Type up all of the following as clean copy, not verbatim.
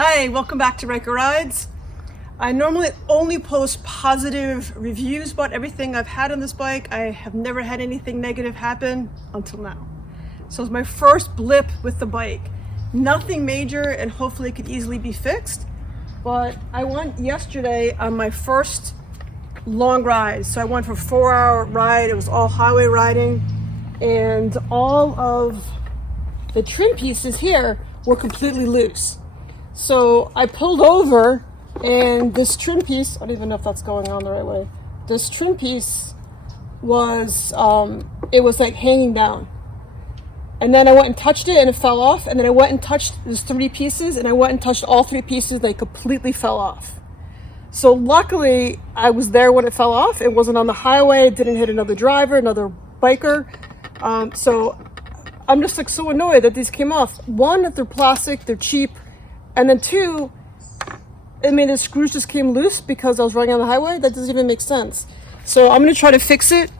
Hi, welcome back to Ryker Rides. I normally only post positive reviews about everything I've had on this bike. I have never had anything negative happen until now. So it's my first blip with the bike. Nothing major, and hopefully it could easily be fixed. But I went yesterday on my first long ride. So I went for a 4-hour ride. It was all highway riding, and all of the trim pieces here were completely loose. So I pulled over, and this trim piece, I don't even know if that's going on the right way. This trim piece was, it was like hanging down. And then I went and touched it and it fell off. And then I went and touched, there's 3 pieces, and I went and touched all 3 pieces. They completely fell off. So luckily I was there when it fell off. It wasn't on the highway. It didn't hit another driver, another biker. So I'm just like so annoyed that these came off. One, that they're plastic, they're cheap. And then 2, I mean, the screws just came loose because I was running on the highway. That doesn't even make sense. So I'm going to try to fix it.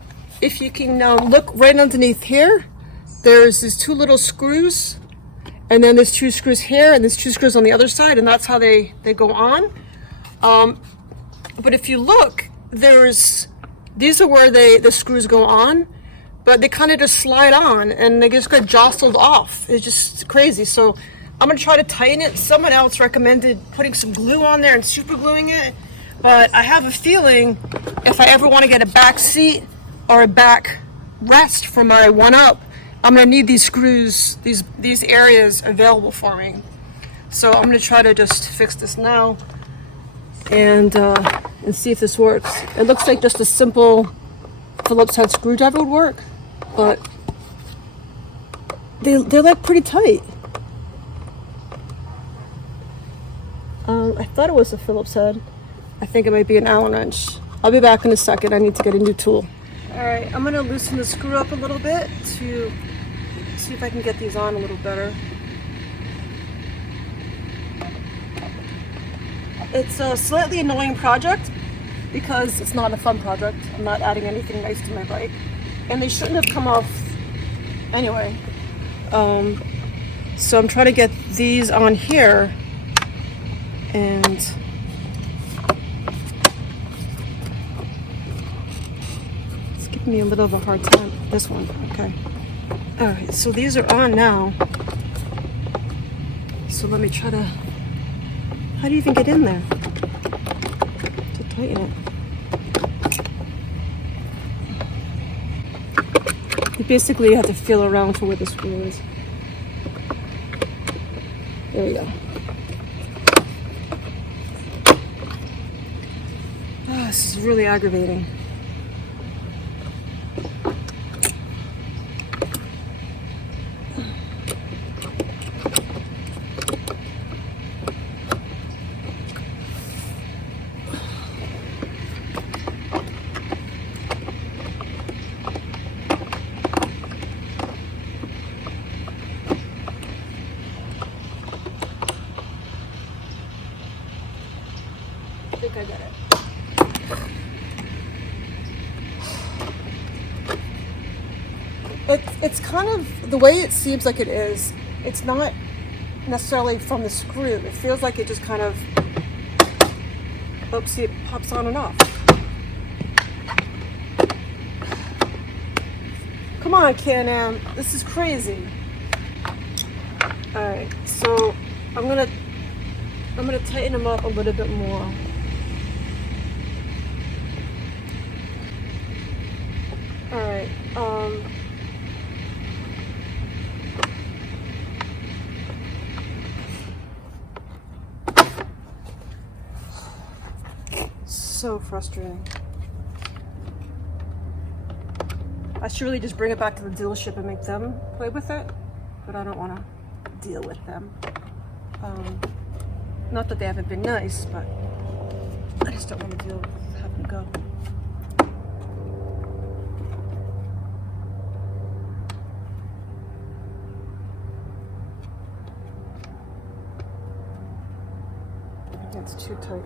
If you can look right underneath here, there's these 2 little screws, and then there's 2 screws here, and there's 2 screws on the other side, and that's how they go on. But if you look, these are where the screws go on, but they kind of just slide on, and they just got jostled off. It's just crazy. So I'm going to try to tighten it. Someone else recommended putting some glue on there and super gluing it. But I have a feeling if I ever want to get a back seat or a back rest for my 1-Up, I'm going to need these screws, these areas available for me. So I'm going to try to just fix this now and see if this works. It looks like just a simple Phillips head screwdriver would work, but they're like pretty tight. I thought it was a Phillips head. I think it might be an Allen wrench. I'll be back in a second. I need to get a new tool. All right, I'm gonna loosen the screw up a little bit to see if I can get these on a little better. It's a slightly annoying project because it's not a fun project. I'm not adding anything nice to my bike, and they shouldn't have come off anyway. So I'm trying to get these on here. And it's giving me a little of a hard time. This one, okay. All right, so these are on now. So let me try to, how do you even get in there to tighten it? You basically have to feel around for where the screw is. There we go. This is really aggravating. I think I get it. It's kind of the way it seems like it is. It's not necessarily from the screw. It feels like it just kind of, see, it pops on and off. Come on, Can-Am, this is crazy. All right, so I'm gonna tighten them up a little bit more. All right. So frustrating. I should really just bring it back to the dealership and make them play with it, but I don't want to deal with them. Not that they haven't been nice, but I just don't want to deal with having to go. It's too tight.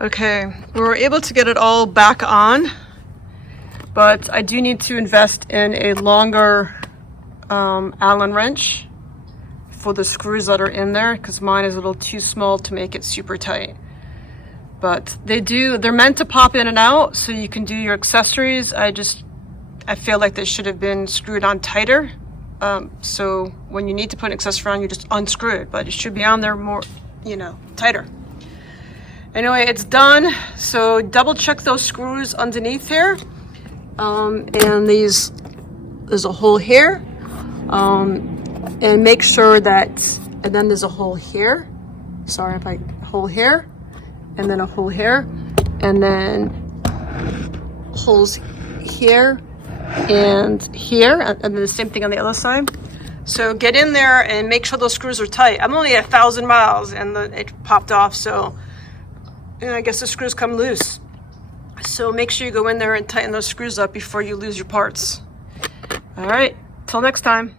Okay, we were able to get it all back on, but I do need to invest in a longer Allen wrench for the screws that are in there, because mine is a little too small to make it super tight. But they're meant to pop in and out so you can do your accessories. I feel like they should have been screwed on tighter. So when you need to put an accessory on, you just unscrew it, but it should be on there more, tighter. Anyway, it's done. So double check those screws underneath here. And there's a hole here. And make sure that, and then there's a hole here. Sorry if hole here, and then a hole here, and then holes here and here, and then the same thing on the other side. So get in there and make sure those screws are tight. I'm only at 1,000 miles and it popped off, so I guess the screws come loose. So make sure you go in there and tighten those screws up before you lose your parts. All right, till next time.